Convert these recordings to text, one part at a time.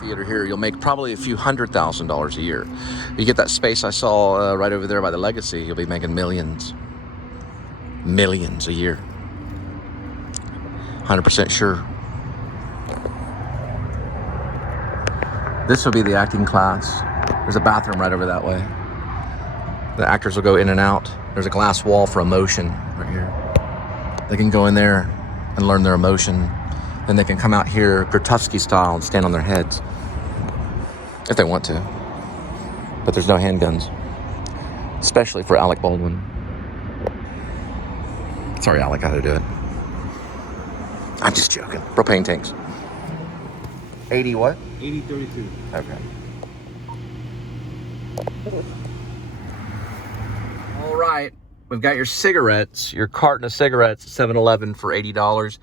theater here, you'll make probably a few $100,000 a year. You get that space I saw right over there by the Legacy, you'll be making millions. Millions a year. 100% sure. This will be the acting class. There's a bathroom right over that way. The actors will go in and out. There's a glass wall for emotion right here. They can go in there and learn their emotion. Then they can come out here Grotowski style and stand on their heads. If they want to. But there's no handguns. Especially for Alec Baldwin. Sorry, Alec, how to do it. I'm just joking. Propane tanks. 80 what? 8032. Okay. All right. We've got your cigarettes, your carton of cigarettes, 7-Eleven for $80.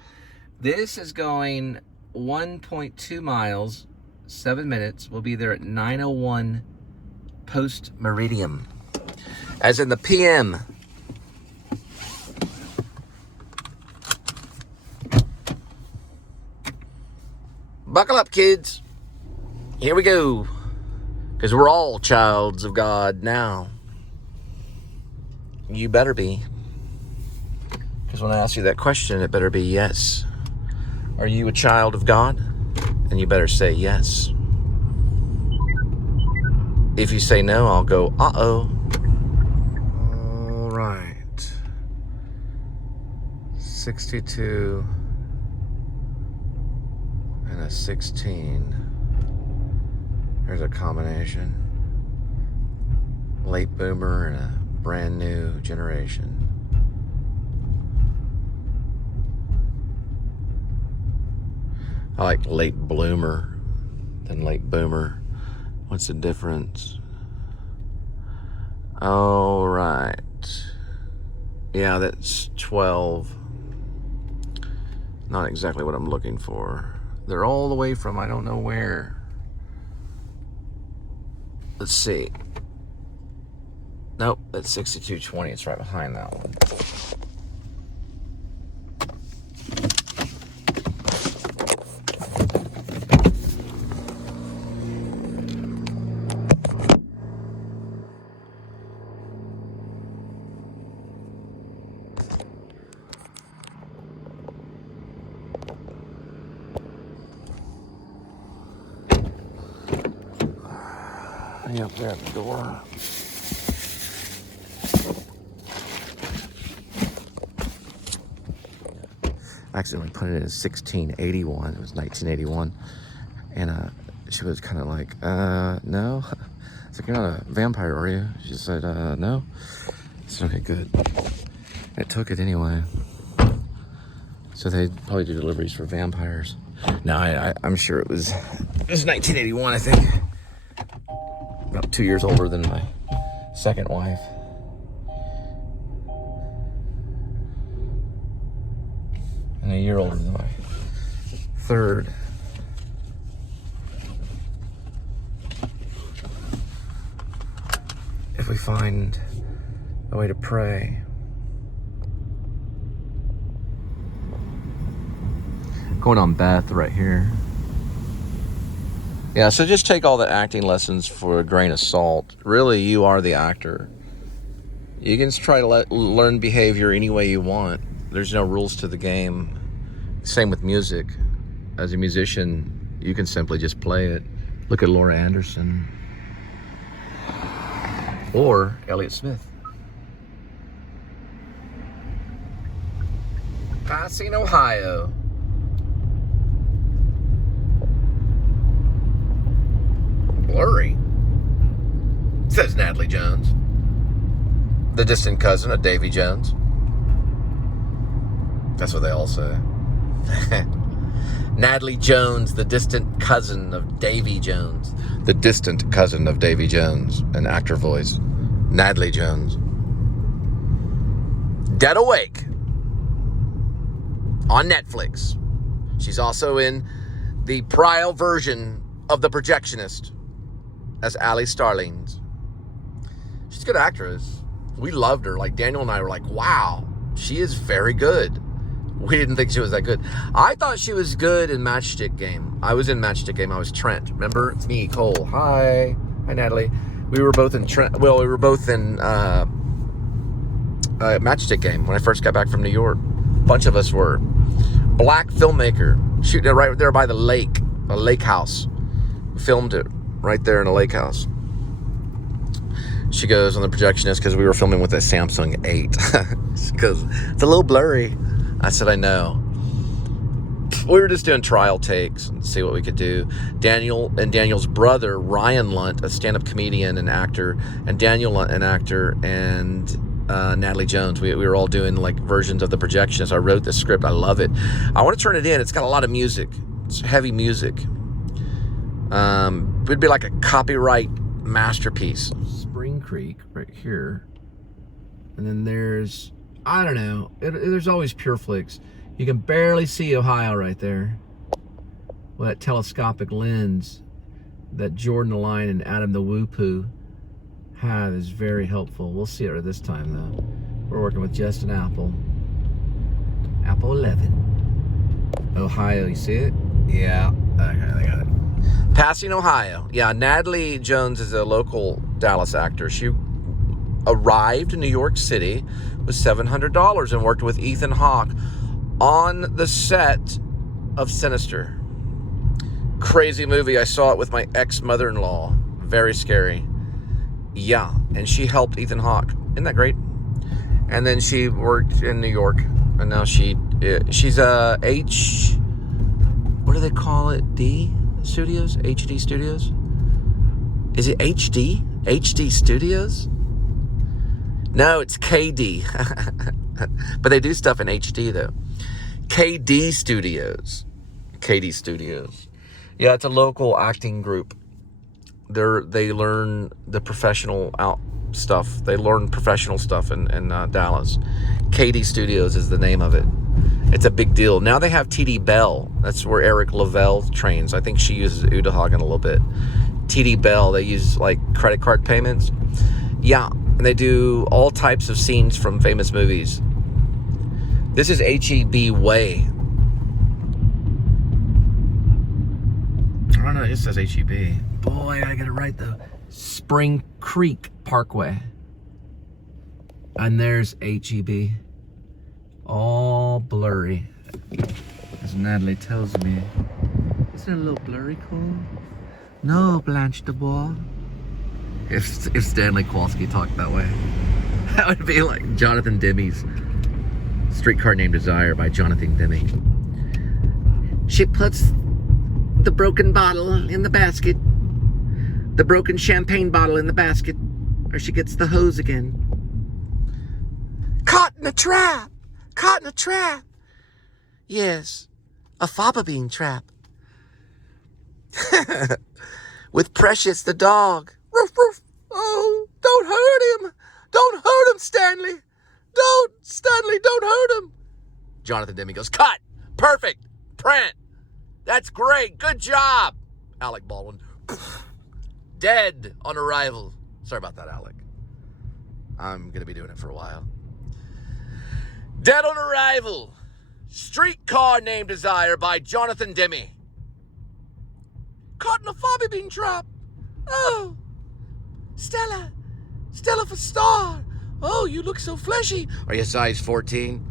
This is going 1.2 miles, 7 minutes. We'll be there at 9:01 post meridian. As in the PM. Buckle up, kids. Here we go. Because we're all childs of God now. You better be. Because when I ask you that question, it better be yes. Are you a child of God? And you better say yes. If you say no, I'll go, uh-oh. All right. 62 and a 16. There's a combination. Late boomer and a brand new generation. I like late bloomer than late boomer. What's the difference? All right. Yeah, that's 12. Not exactly what I'm looking for. They're all the way from I don't know where. Let's see. Nope, that's 6220. It's right behind that one. Up there at the door. I accidentally put it in 1681. It was 1981. And she was kind of like, no. I was like, you're not a vampire, are you? She said, no. I said, okay, good. And it took it anyway. So they probably do deliveries for vampires. No, I'm sure it was 1981, I think. About 2 years older than my second wife. And a year older than my third. If we find a way to pray. Going on Beth right here. Yeah, so just take all the acting lessons for a grain of salt. Really, you are the actor. You can try to learn behavior any way you want. There's no rules to the game. Same with music. As a musician, you can simply just play it. Look at Laura Anderson. Or Elliott Smith. Passing Ohio. Blurry, says Natalie Jones, the distant cousin of Davy Jones. That's what they all say. Natalie Jones, the distant cousin of Davy Jones. The distant cousin of Davy Jones, an actor voice. Natalie Jones. Dead Awake on Netflix. She's also in the Prio version of The Projectionist as Allie Starlings. She's a good actress. We loved her. Like, Daniel and I were like, wow, she is very good. We didn't think she was that good. I thought she was good in Matchstick Game. I was in Matchstick Game. I was Trent. Remember? It's me, Cole. Hi, Natalie. We were both in Trent. Well, we were both in Matchstick Game when I first got back from New York. A bunch of us were. Black filmmaker shooting it right there by the lake, a lake house. We filmed it right there in a lake house. She goes on the projectionist because we were filming with a Samsung 8. Because it's a little blurry. I said, I know. We were just doing trial takes and see what we could do. Daniel and Daniel's brother, Ryan Lunt, a stand-up comedian and actor, and Daniel Lunt, an actor, and Natalie Jones. We were all doing like versions of the projectionist. I wrote the script. I love it. I want to turn it in. It's got a lot of music. It's heavy music. It'd be like a copyright masterpiece. Spring Creek right here. And then there's, I don't know, there's always Pure Flix. You can barely see Ohio right there. Well, that telescopic lens that Jordan the Lion and Adam the Woo-Poo have is very helpful. We'll see it this time though. We're working with just an Apple 11. Ohio, you see it? Yeah, okay, I got it. Passing Ohio. Yeah, Natalie Jones is a local Dallas actor. She arrived in New York City with $700 and worked with Ethan Hawke on the set of Sinister. Crazy movie. I saw it with my ex-mother-in-law. Very scary. Yeah, and she helped Ethan Hawke. Isn't that great? And then she worked in New York, and now she's what do they call it? D Studios? HD Studios? Is it HD? HD Studios? No, it's KD. But they do stuff in HD though. KD Studios. KD Studios. Yeah, it's a local acting group. They learn the professional stuff. They learn professional stuff in Dallas. KD Studios is the name of it. It's a big deal. Now they have TD Bell. That's where Eric Lavelle trains. I think she uses Udahagen a little bit. TD Bell, they use like credit card payments. Yeah, and they do all types of scenes from famous movies. This is HEB Way. I don't know, it just says HEB. Boy, I got it right though. Spring Creek Parkway. And there's HEB. All blurry. As Natalie tells me. Isn't it a little blurry, Cole? No, Blanche Dubois. If Stanley Kowalski talked that way. That would be like Jonathan Demme's Streetcar Named Desire by Jonathan Demme. She puts the broken bottle in the basket. The broken champagne bottle in the basket. Or she gets the hose again. Caught in a trap! Caught in a trap! Yes, a faba bean trap. With Precious the dog. Roof, roof. Oh, don't hurt him! Don't hurt him, Stanley! Don't hurt him! Jonathan Demme goes, cut! Perfect! Print! That's great! Good job! Alec Baldwin. Dead on arrival. Sorry about that, Alec. I'm going to be doing it for a while. Dead on Arrival. Streetcar Named Desire by Jonathan Demme. Caught in a fobby bean trap. Oh. Stella for star. Oh, you look so fleshy. Are you size 14?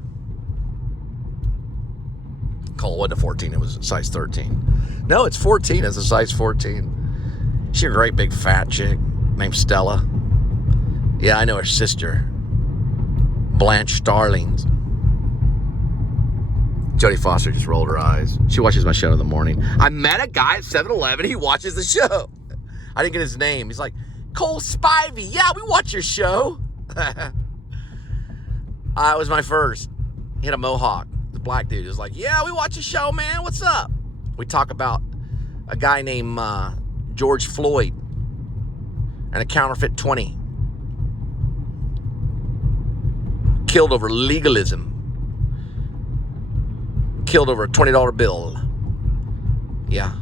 Cole wasn't a 14, it was a size 13. No, it's 14, it's a size 14. She's a great big fat chick named Stella. Yeah, I know her sister. Blanche Starlings. Jodie Foster just rolled her eyes. She watches my show in the morning. I met a guy at 7-Eleven. He watches the show. I didn't get his name. He's like, Cole Spivey. Yeah, we watch your show. It was my first. He had a mohawk. The black dude was like, yeah, we watch your show, man. What's up? We talk about a guy named George Floyd and a counterfeit 20. Killed over legalism. Killed over a $20 bill. Yeah.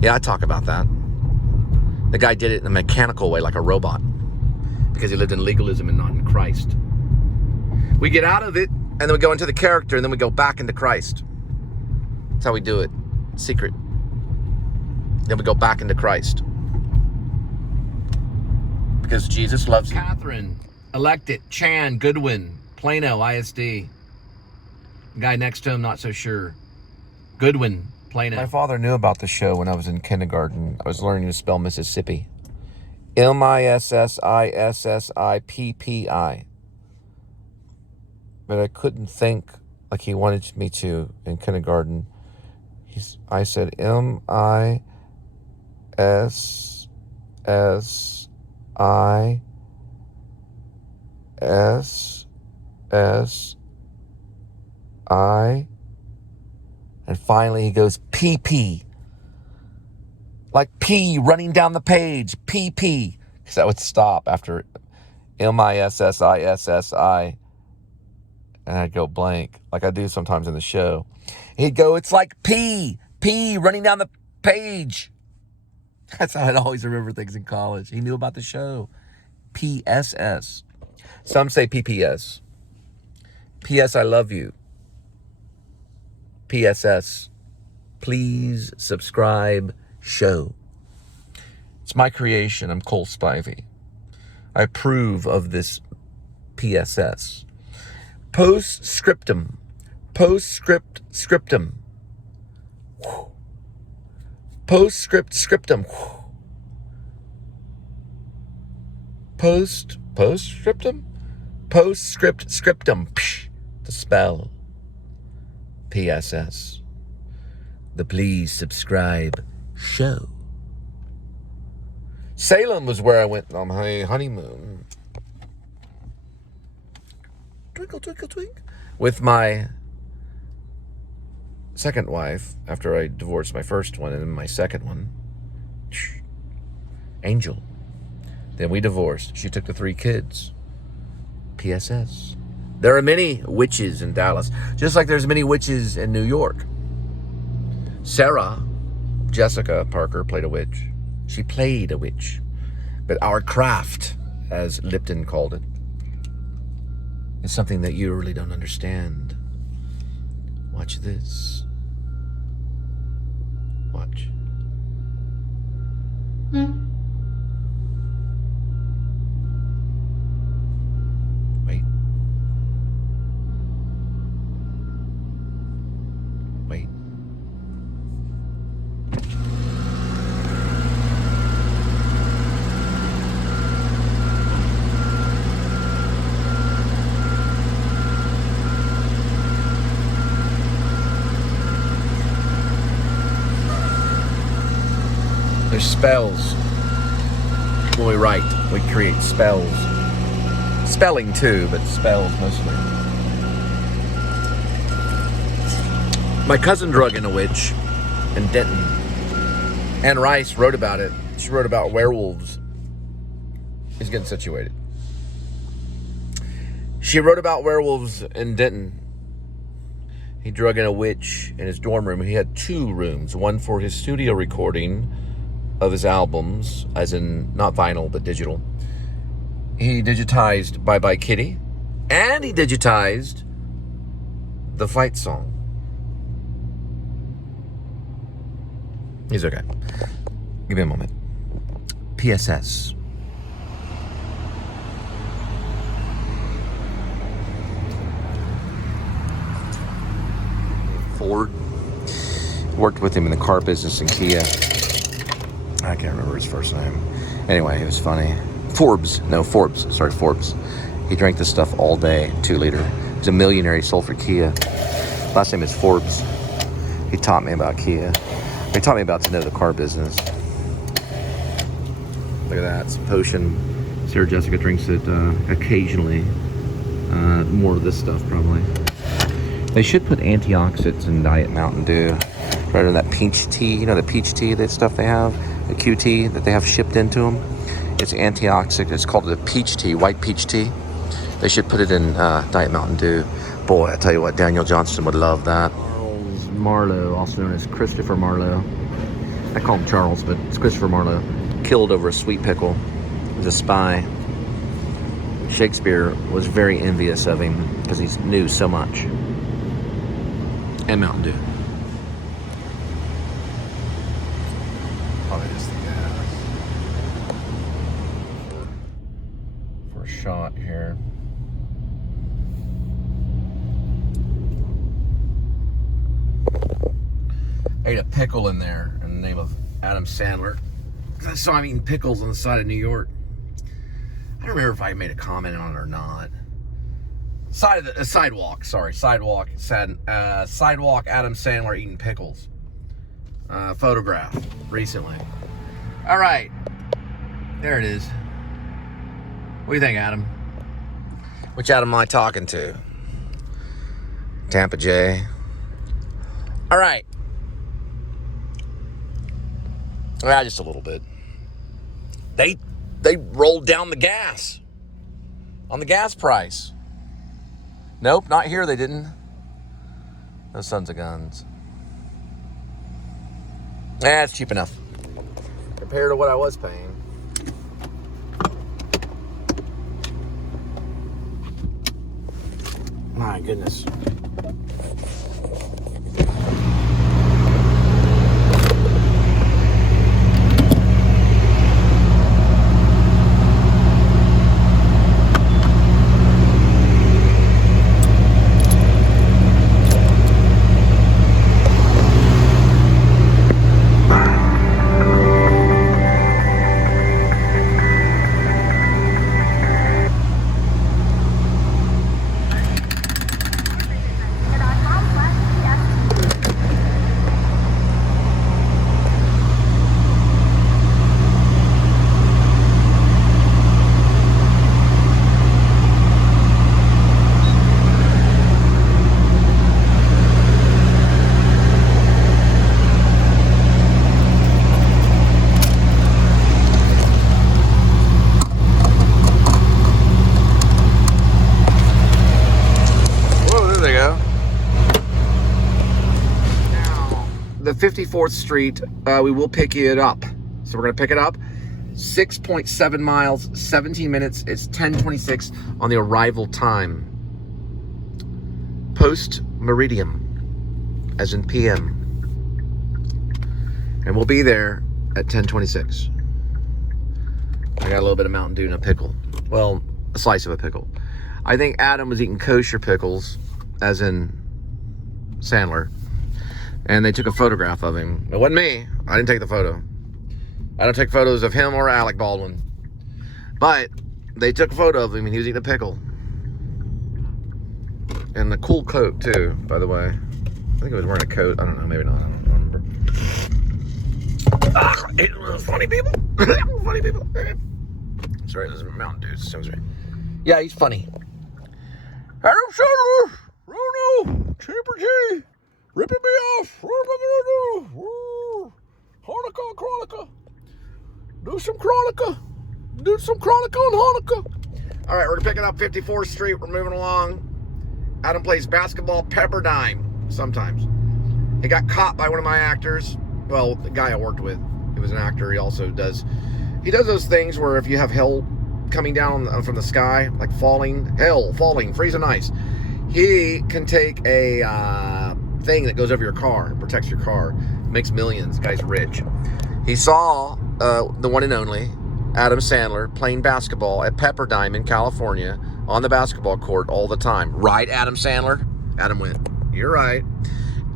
Yeah, I talk about that. The guy did it in a mechanical way, like a robot, because he lived in legalism and not in Christ. We get out of it, and then we go into the character, and then we go back into Christ. That's how we do it. secret. Then we go back into Christ. Because Jesus loves you. Catherine, elected, Chan, Goodwin, Plano, ISD. Guy next to him, not so sure. Goodwin, Plano. My father knew about the show when I was in kindergarten. I was learning to spell Mississippi. Mississippi. But I couldn't think like he wanted me to in kindergarten. I said MISSSI. And finally he goes PP. Like P running down the page. PP. Because that would stop after MISSISSI. And I'd go blank. Like I do sometimes in the show. He'd go, it's like P running down the page. That's how I'd always remember things in college. He knew about the show. P.s.s. Some say P.P.S. P.S. I love you. P.s.s. Please subscribe show. It's my creation. I'm Cole Spivey. I approve of this P.s.s. Postscriptum. Postscriptum. Postscriptum. Postscriptum? Postscriptum. The spell. P.s.s. The please subscribe show. Salem was where I went on my honeymoon. Twinkle, twinkle, twinkle. With my second wife, after I divorced my first one, and then my second one, Angel. Then we divorced. She took the 3 kids. P.s.s. There are many witches in Dallas, just like there's many witches in New York. Sarah, Jessica Parker, played a witch. She played a witch. But our craft, as Lipton called it, is something that you really don't understand. Watch this. Watch. Wait. Wait. There's spells. When we write, we create spells. Spelling too, but spells mostly. My cousin drug in a witch in Denton. Anne Rice wrote about it. She wrote about werewolves. He's getting situated. She wrote about werewolves in Denton. He drug in a witch in his dorm room. He had 2 rooms, one for his studio recording of his albums, as in not vinyl but digital. He digitized Bye Bye Kitty, and he digitized the fight song. He's okay. Give me a moment. P.s.s. Ford. Worked with him in the car business in Kia. I can't remember his first name. Anyway, it was funny. Forbes. Sorry, Forbes. He drank this stuff all day, 2 liter. He's a millionaire. He sold for Kia. Last name is Forbes. He taught me about Kia. He taught me about to know the car business. Look at that. It's a potion. Sarah Jessica drinks it occasionally. More of this stuff, probably. They should put antioxidants in Diet Mountain Dew. Rather than that peach tea. You know the peach tea, that stuff they have? The QT that they have shipped into them. It's antioxidant. It's called the peach tea, white peach tea. They should put it in Diet Mountain Dew. Boy, I tell you what, Daniel Johnston would love that. Charles Marlowe, also known as Christopher Marlowe. I call him Charles, but it's Christopher Marlowe. Killed over a sweet pickle. He was a spy. Shakespeare was very envious of him because he knew so much. And Mountain Dew. shot here. I ate a pickle in there in the name of Adam Sandler. I saw him eating pickles on the side of New York. I don't remember if I made a comment on it or not. Sidewalk. Sidewalk. Sidewalk. Adam Sandler eating pickles. Photograph recently. All right, there it is. What do you think, Adam? Which Adam am I talking to? Tampa J. All right. Yeah, just a little bit. They rolled down the gas on the gas price. Nope, not here. They didn't. Those sons of guns. It's cheap enough compared to what I was paying. My goodness. The 54th Street, we will pick it up. So we're gonna pick it up. 6.7 miles, 17 minutes. It's 10:26 on the arrival time. Post meridian, as in PM. And we'll be there at 10:26. I got a little bit of Mountain Dew and a pickle. Well, a slice of a pickle. I think Adam was eating kosher pickles, as in Sandler. And they took a photograph of him. It wasn't me. I didn't take the photo. I don't take photos of him or Alec Baldwin. But they took a photo of him and he was eating a pickle. And a cool coat too, by the way. I think he was wearing a coat. I don't know, maybe not. I don't remember. Funny people. Funny people. Sorry, this is Mountain Dew. Sounds right. Yeah, he's funny. Adam Sandler. Rono. Chamber G. Ripping me off. Hanukkah, Chronica. Do some Chronica. Do some Chronica on Hanukkah. All right, we're picking up 54th Street. We're moving along. Adam plays basketball Pepperdine sometimes. He got caught by one of my actors. Well, the guy I worked with. He was an actor. He also does those things where if you have hell coming down from the sky, like falling, freezing ice, he can take a thing that goes over your car, protects your car, makes millions. The guy's rich. He saw the one and only Adam Sandler playing basketball at Pepperdine in California on the basketball court all the time. Right, Adam Sandler? Adam went, you're right.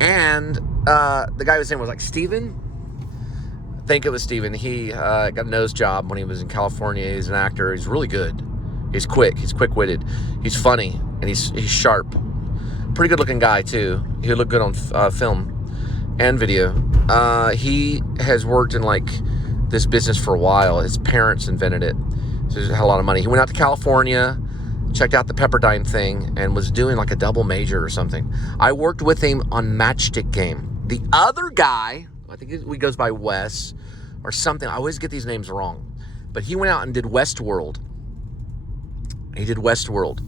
And the guy was saying was like, Steven? I think it was Steven. He got a nose job when he was in California. He's an actor. He's really good. He's quick. He's quick-witted. He's funny. And he's sharp. Pretty good-looking guy, too. He would look good on film and video. He has worked in, like, this business for a while. His parents invented it. So he had a lot of money. He went out to California, checked out the Pepperdine thing, and was doing, like, a double major or something. I worked with him on Matchstick Game. The other guy, I think he goes by Wes or something. I always get these names wrong. But he went out and did Westworld. He did Westworld.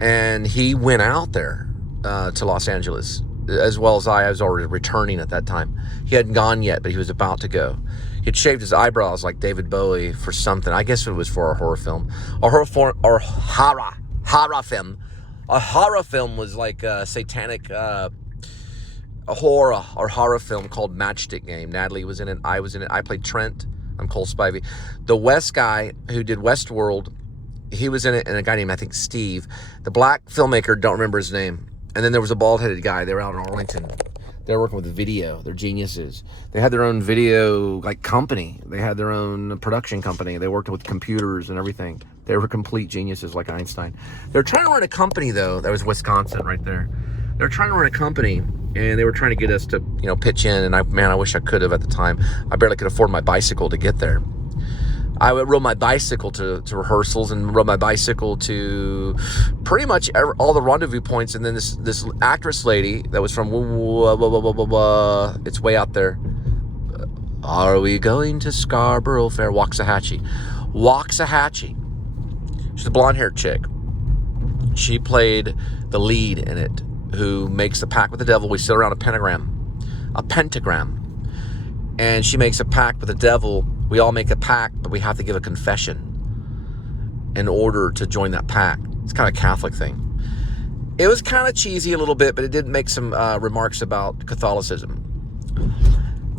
And he went out there to Los Angeles, as well as I was already returning at that time. He hadn't gone yet, but he was about to go. He had shaved his eyebrows like David Bowie for something. I guess it was for a horror film. Horror film. A horror film was like a satanic a horror film called Matchstick Game. Natalie was in it. I was in it. I played Trent. I'm Cole Spivey. The West guy who did Westworld He was in it, and a guy named, I think, Steve. The black filmmaker, don't remember his name. And then there was a bald-headed guy. They were out in Arlington. They were working with video. They're geniuses. They had their own video, like, company. They had their own production company. They worked with computers and everything. They were complete geniuses like Einstein. They're trying to run a company, though. That was Wisconsin right there. They're trying to run a company, and they were trying to get us to, you know, pitch in. And I wish I could have at the time. I barely could afford my bicycle to get there. I rode my bicycle to rehearsals and rode my bicycle to pretty much all the rendezvous points. And then this actress lady that was from, it's way out there. Are we going to Scarborough Fair? Waxahachie. She's a blonde-haired chick. She played the lead in it, who makes a pact with the devil. We sit around a pentagram. And she makes a pact with the devil. We all make a pact, but we have to give a confession in order to join that pact. It's kind of a Catholic thing. It was kind of cheesy a little bit, but it did make some remarks about Catholicism.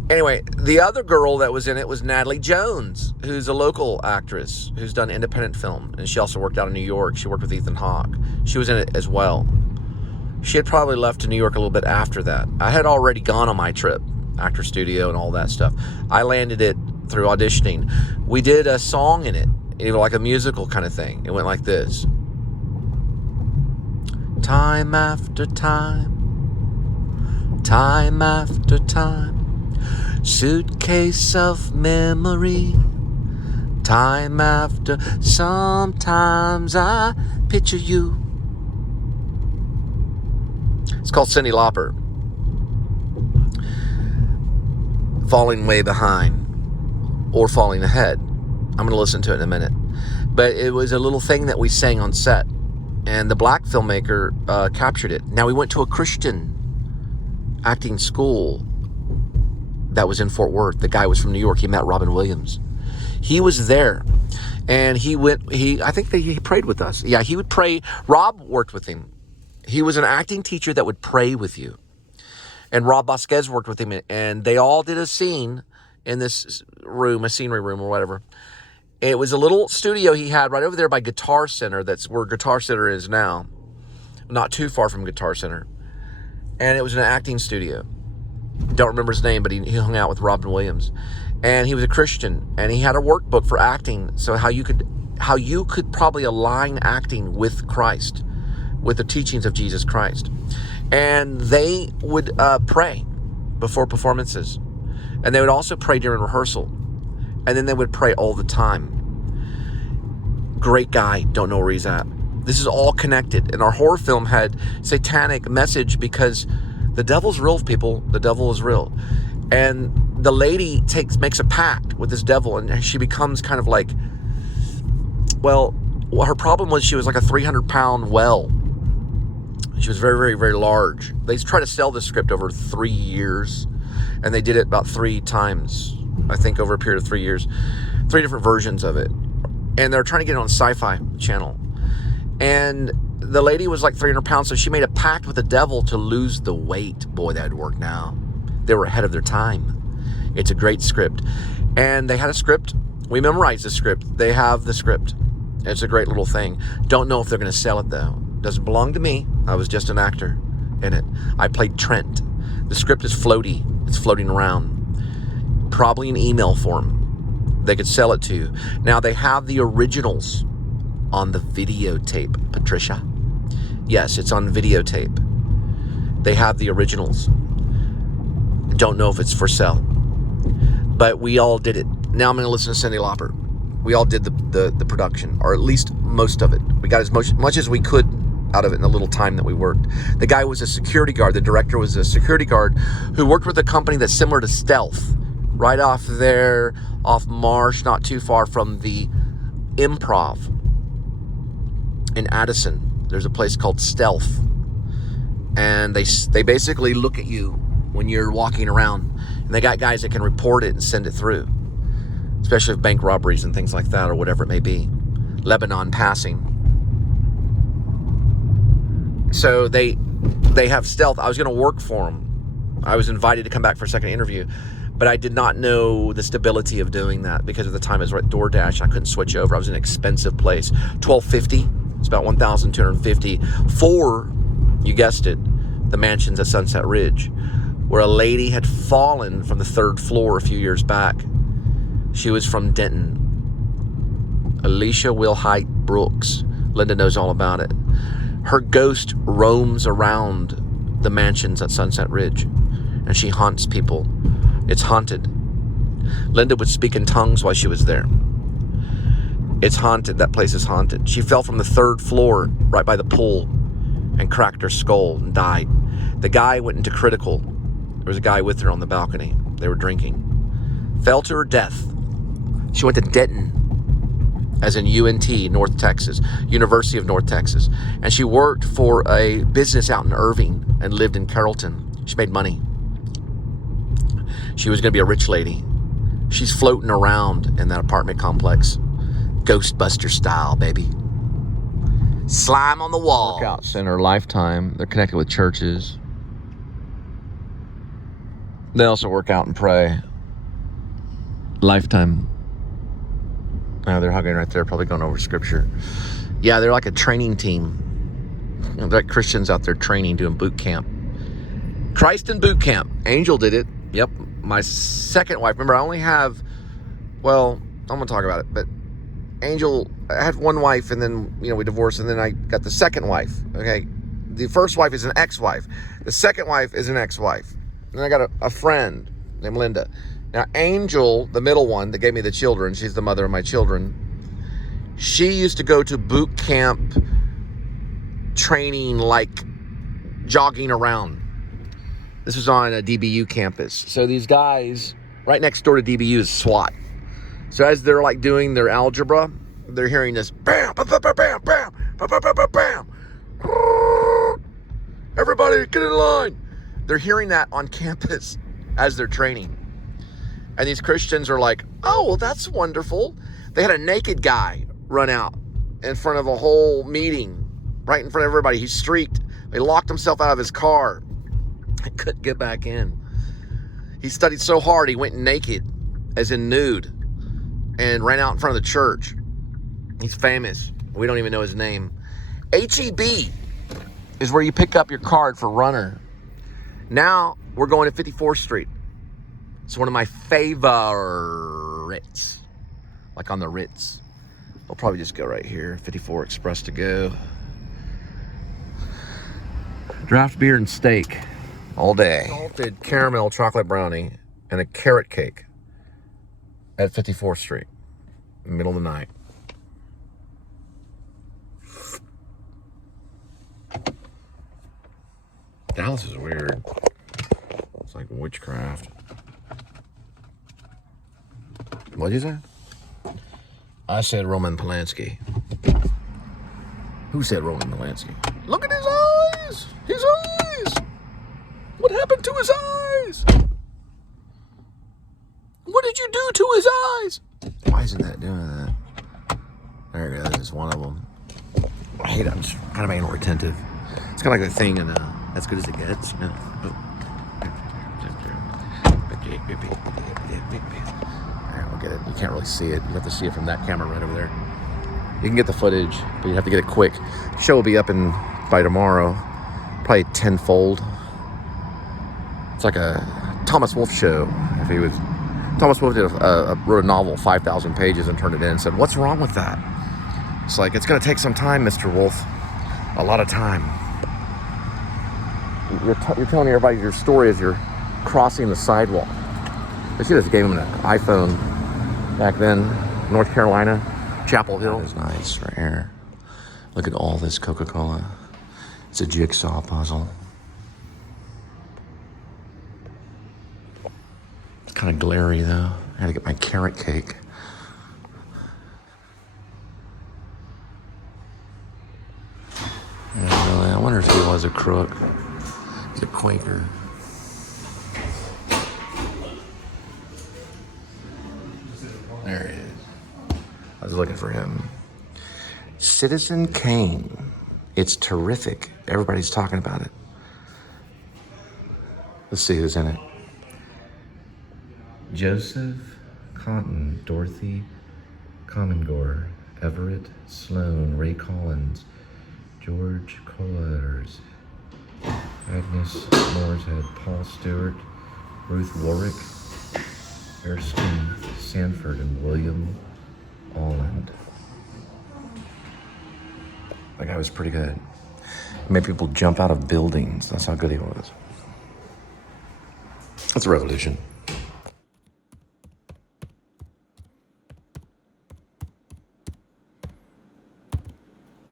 Anyway, the other girl that was in it was Natalie Jones, who's a local actress who's done independent film. And she also worked out in New York. She worked with Ethan Hawke. She was in it as well. She had probably left to New York a little bit after that. I had already gone on my trip, actor studio and all that stuff. I landed it through auditioning. We did a song in it, like a musical kind of thing. It went like this. Time after time, time after time, suitcase of memory, time after, sometimes I picture you. It's called Cyndi Lauper. Falling Way Behind. Or Falling Ahead. I'm going to listen to it in a minute. But it was a little thing that we sang on set. And the black filmmaker captured it. Now, we went to a Christian acting school that was in Fort Worth. The guy was from New York. He met Robin Williams. He was there. And I think he prayed with us. Yeah, he would pray. Rob worked with him. He was an acting teacher that would pray with you. And Rob Vasquez worked with him. And they all did a scene in this room, a scenery room or whatever. It was a little studio he had right over there by Guitar Center. That's where Guitar Center is now. Not too far from Guitar Center. And it was an acting studio. Don't remember his name, but he hung out with Robin Williams. And he was a Christian. And he had a workbook for acting. So how you could probably align acting with Christ, with the teachings of Jesus Christ. And they would pray before performances. And they would also pray during rehearsal. And then they would pray all the time. Great guy. Don't know where he's at. This is all connected. And our horror film had satanic message because the devil's real, people. The devil is real. And the lady makes a pact with this devil. And she becomes kind of like, well, her problem was she was like a 300-pound whale. She was very, very, very large. They tried to sell this script over 3 years. And they did it about 3 times, I think, over a period of 3 years. 3 different versions of it. And they're trying to get it on Sci-Fi Channel. And the lady was like 300 pounds, so she made a pact with the devil to lose the weight. Boy, that would work now. They were ahead of their time. It's a great script. And they had a script. We memorized the script. They have the script. It's a great little thing. Don't know if they're going to sell it, though. Doesn't belong to me. I was just an actor in it. I played Trent. The script is floaty. It's floating around. Probably in email form. They could sell it to you. Now, they have the originals on the videotape, Patricia. Yes, it's on videotape. They have the originals. Don't know if it's for sale. But we all did it. Now I'm going to listen to Cyndi Lauper. We all did the production, or at least most of it. We got as much as we could out of it in the little time that we worked. The guy was a security guard. The director was a security guard who worked with a company that's similar to Stealth. Right off there, off Marsh, not too far from the Improv in Addison. There's a place called Stealth. And they basically look at you when you're walking around. And they got guys that can report it and send it through. Especially if bank robberies and things like that, or whatever it may be. Lebanon passing. So they have Stealth. I was going to work for them. I was invited to come back for a second interview. But I did not know the stability of doing that because at the time it was at DoorDash. I couldn't switch over. I was in an expensive place. $1,250. It's about $1,250 for, you guessed it, the mansions at Sunset Ridge, where a lady had fallen from the 3rd floor a few years back. She was from Denton. Alicia Wilhite Brooks. Linda knows all about it. Her ghost roams around the mansions at Sunset Ridge, and she haunts people. It's haunted. Linda would speak in tongues while she was there. It's haunted. That place is haunted. She fell from the 3rd floor right by the pool and cracked her skull and died. The guy went into critical. There was a guy with her on the balcony. They were drinking. Fell to her death. She went to Denton, as in UNT, North Texas, University of North Texas. And she worked for a business out in Irving and lived in Carrollton. She made money. She was going to be a rich lady. She's floating around in that apartment complex. Ghostbuster style, baby. Slime on the wall. Workout Center, Lifetime. They're connected with churches. They also work out and pray. Lifetime. Oh, they're hugging right there, probably going over scripture. Yeah, they're like a training team. They're like Christians out there training, doing boot camp. Christ in boot camp. Angel did it. Yep. My second wife. Remember, I only have, well, I'm going to talk about it, but Angel, I had one wife, and then, we divorced, and then I got the second wife, okay? The first wife is an ex-wife. The second wife is an ex-wife. And I got a friend named Linda. Now, Angel, the middle one that gave me the children, she's the mother of my children, she used to go to boot camp training, like jogging around. This was on a DBU campus. So these guys, right next door to DBU is SWAT. So as they're like doing their algebra, they're hearing this bam, bam, bam, bam, bam, bam, bam, bam, bam. Everybody get in line. They're hearing that on campus as they're training. And these Christians are like, oh, well, that's wonderful. They had a naked guy run out in front of a whole meeting, right in front of everybody. He streaked. He locked himself out of his car. He couldn't get back in. He studied so hard, he went naked, as in nude, and ran out in front of the church. He's famous. We don't even know his name. HEB is where you pick up your card for runner. Now we're going to 54th Street. It's one of my favorites. Like on the Ritz. I'll probably just go right here. 54 Express to go. Draft beer and steak all day. Salted caramel chocolate brownie and a carrot cake at 54th Street. In the middle of the night. Dallas is weird. It's like witchcraft. What'd you say? I said Roman Polanski. Who said Roman Polanski? Look at his eyes! His eyes! What happened to his eyes? What did you do to his eyes? Why isn't that doing that? There it goes. It's one of them. I hate it. I'm just kind of being retentive. It's kind of like a thing in As Good as It Gets. You know? Alright, we'll get it. You can't really see it. You have to see it from that camera right over there. You can get the footage, but you have to get it quick. The show will be up by tomorrow. Probably tenfold. It's like a Thomas Wolfe show. Thomas Wolfe wrote a novel, 5,000 pages, and turned it in and said, what's wrong with that? It's like, it's going to take some time, Mr. Wolfe. A lot of time. You're telling everybody your story as you're crossing the sidewalk. They should have gave him an iPhone back then. North Carolina, Chapel Hill. That is nice right here. Look at all this Coca-Cola. It's a jigsaw puzzle. It's kind of glary though. I had to get my carrot cake. Yeah, really, I wonder if he was a crook. He's a Quaker. There he is. I was looking for him. Citizen Kane. It's terrific. Everybody's talking about it. Let's see who's in it. Joseph Cotton, Dorothy Commongore, Everett Sloan, Ray Collins, George Coletters, Agnes Mooreshead, Paul Stewart, Ruth Warwick, Erskine Sanford, and William Alland. That guy was pretty good. He made people jump out of buildings. That's how good he was. That's a revolution.